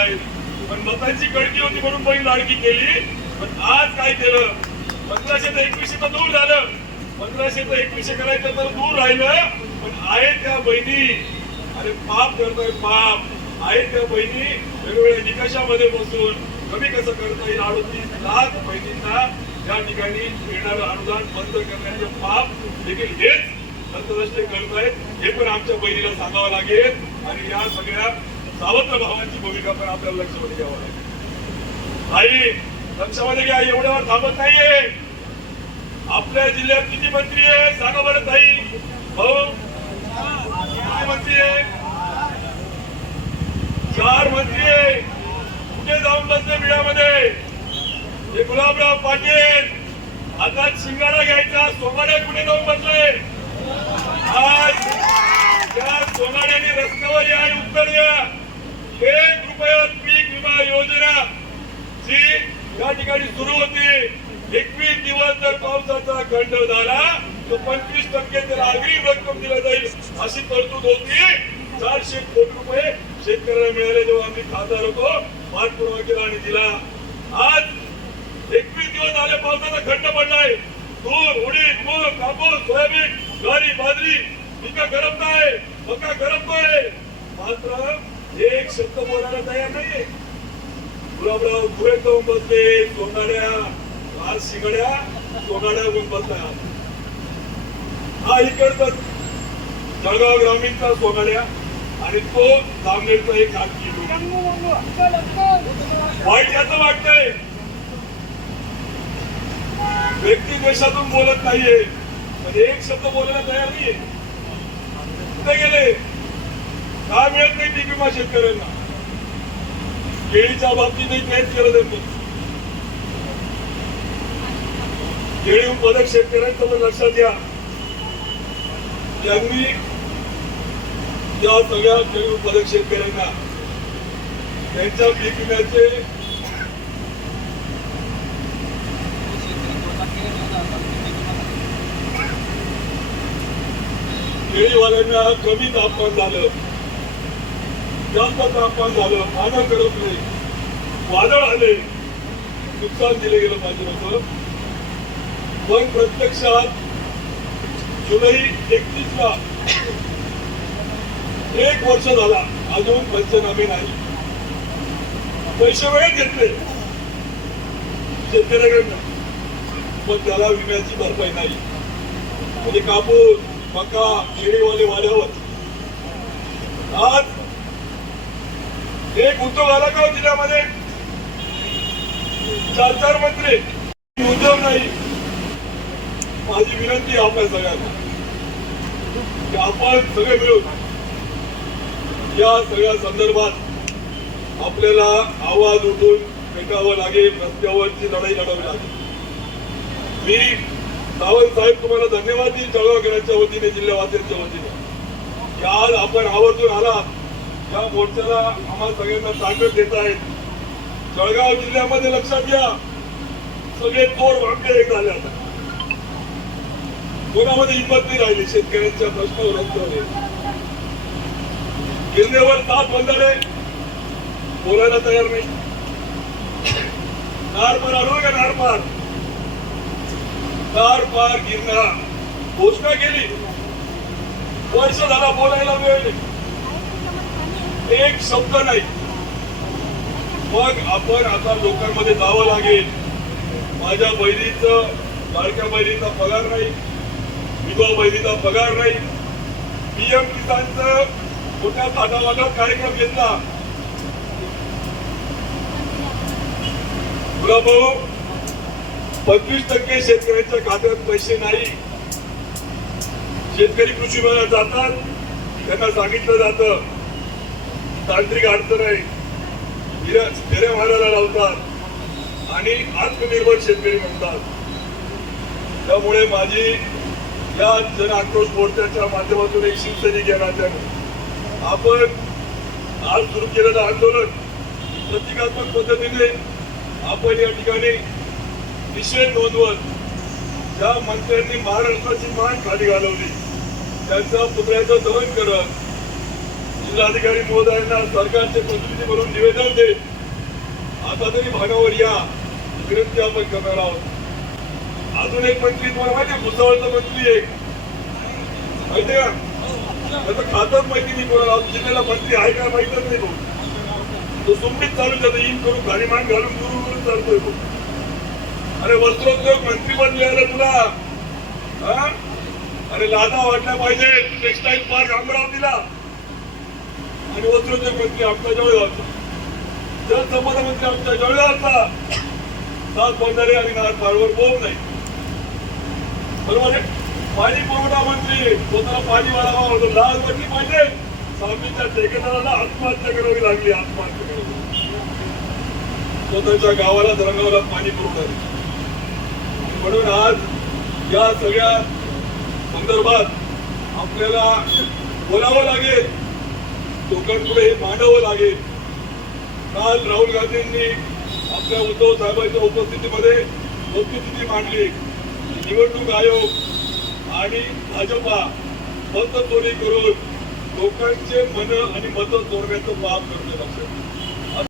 नाही, पण मतांची गळती होती म्हणून बहीण लाडकी केली. पण आज काय केलं, 1500 ते 2100 तर दूर झालं, 1500 ते 2100 करायचं तर दूर राहिलं. पण आहेत त्या बहिणी, अरे पाप करतोय पाप, आहेत त्या बहिणी वेगवेगळ्या निकषामध्ये बसून कमी कसं करता येईल 38 लाख बहिणींना या ठिकाणी मिळणारं अनुदान बंद करण्याचे पाप देखील हेच अंतरराष्ट्रीय करतायत. हे पण आमच्या बहिणीला सांगावं लागेल आणि या सगळ्या सावत्र भावांची भूमिका पण आपल्याला लक्षामध्ये घ्यावं लागेल. आई लक्षामध्ये घ्या, एवढ्यावर थांबत नाहीये. आपल्या जिल्ह्यात किती मंत्री आहे सांगा बरं ताई, भाऊ किती मंत्री आहे? 4 मंत्री आहे. कुठे जाऊन बसले मीडियामध्ये? हे गुलाबराव पाटील हातात शिंगाडा घ्यायचा, सोंगाड्या कुठे जाऊन बसले? आज त्या सोंगाड्याने रस्त्यावर या आणि उत्तर द्या. 1 रुपया पीक विमा योजना जी या ठिकाणी सुरू होती, 21 दिवस जर पावसाचा खंड झाला तर 25% त्याला अग्रिम रक्कम दिली जाईल अशी तरतूद होती. 400 कोटी रुपये शेतकऱ्यांना मिळाले. जेव्हा आम्ही खासदार होतो पाठपुरावा केला आणि दिला. आज 21 दिवस झाले पावसाचा खंड पडलाय. तूर, उडीद, मूग, कापूस, सोयाबीन, ज्वारी, बाजरी पिकं गरमताय, मका गरमतोय, मात्र एक शब्द बोलायला तयार नाहीये. गुलाबराव पुढे जाऊन बसले, सोनाड्या आज शिंगड्या सोनाड्या होऊन बसल्या. हा इकडचा जळगाव ग्रामीणचा सोनाड्या आणि तो जामनेरचा एक खाजगी. वाईट याचं वाटतंय, व्यक्ती देशातून बोलत नाहीये, पण एक शब्द बोलायला तयार नाहीये. कुठे गेले? का मिळत नाही पीक विमा शेतकऱ्यांना? केळीच्या बाबतीतही तेच केलं त्यांनी. केळी उत्पादक शेतकऱ्यांचं पण लक्षात घ्या, त्यांनी या सगळ्या केळी उत्पादक शेतकऱ्यांना त्यांच्या पीक विम्याचे केळीवाल्यांना कमी तापमान झालं, जास्त तापमान झालं, पानं करपले, वादळ आले, नुकसान दिले गेलं पाहिजे होतं. पण प्रत्यक्षात जुलै 31ला 1 वर्ष झाला, अजून पंचनामे नाही. पैसे वेळेत घेतले शेतकऱ्याकडनं, पण त्याला विम्याची भरपाई नाही. म्हणजे कापूस, मका, केळीवाले वाड्यावर. आज एक उद्योग आला का जिल्ह्यामध्ये? 4 मंत्री, उद्योग नाही. माझी विनंती आहे आपल्या सगळ्यांना की आपण सगळे मिळून या सगळ्या संदर्भात आपल्याला आवाज उठून भेटावं लागेल, रस्त्यावरची लढाई लढावी लागेल. मी सावंत साहेब तुम्हाला धन्यवाद देईन जळगावकरांच्या वतीने, जिल्हावासीयांच्या वतीने. आज आपण आवर्जून आलात, या मोर्चाला आम्हाला सगळ्यांना ताकद देत आहेत. जळगाव जिल्ह्यामध्ये लक्षात घ्या, सगळे चोर वांके एक झाले. आता कोणामध्ये हिंमत नाही राहिली शेतकऱ्यांच्या प्रश्नावर रस्त्यावर. गिरण्यावर 7 बंधारे बोलायला तयार नाही. नारपार आलो का? नारपार गिरणा घोषणा केली, वर्ष झाला बोलायला वेळ नाही, एक शब्द नाही. मग आपण आता लोकांमध्ये जावं लागेल. माझ्या बहिणीचं, लाडक्या बहिणीचा पगार नाही, विधवा बहिणीचा पगार नाही. पीएम किसानचं मोठ्या थाटामाटात कार्यक्रम घेतला. गुलाबभाऊ, 25% शेतकऱ्यांच्या खात्यात पैसे नाही. शेतकरी कृषी विभागात जातात, त्यांना सांगितलं जातं तांत्रिक अडचण आहे, फेऱ्या मारायला लावतात आणि आत्मनिर्भर शेतकरी म्हणतात. त्यामुळे माझी या जन आक्रोश मोर्चाच्या माध्यमातून एक शिवसैनिक या नात्याने आपण आज सुरू केलेलं आंदोलन प्रतिकात्मक पद्धतीने आपण या ठिकाणी निषेध नोंदवत ज्या मंत्र्यांनी महाराष्ट्राची मान खाली घालवली त्यांच्या पुतळ्याचं दहन करत जिल्हाधिकारी महोदयांना सरकारचे प्रतिनिधी म्हणून निवेदन दे, आता तरी भागावर या, विनंती आपण करणार आहोत. अजून एक मंत्री तुम्हाला माहिती आहे, भुसावळचा मंत्री एक माहिती का, त्याचं खातच माहिती नाही कोणाला, जिल्ह्याला मंत्री आहे का माहितच नाही. तो सुंबीत चालू त्याचं इन करून घाणीमान घालून दूर करून चालतोय तो. अरे वस्त्रोद्योग मंत्री बनले आलं तुला, अरे लादा वाटल्या पाहिजे. टेक्सटाईल पार्क अमरावतीला आणि वस्त्रोद्योग मंत्री आमच्या जवळगावचा, जलसंपदा मंत्री आमच्या जवळगावचा, सात बंधारे आणि नार पारवर बोंब नाही. बरोबर आहे. पाणी पुरवठा मंत्री स्वतःला पाणी वाढावा होतो, लाज वाटली पाहिजे. सावलीच्या ठेकेदाराला आत्महत्या करावी लागली, आत्महत्या करावी. स्वतःच्या गावाला धरणाला पाणी पुरवठा. म्हणून आज या सगळ्या संदर्भात आपल्याला बोलावं लागेल, लोकांपुढे हे मांडावं लागेल. काल राहुल गांधींनी आपल्या उद्धव साहेबांच्या उपस्थितीमध्ये वस्तुस्थिती मांडली. निवडणूक आयोग आणि भाजपा मत चोरी करून लोकांचे मन आणि मतं चोरण्याचं पाप करते. लक्षात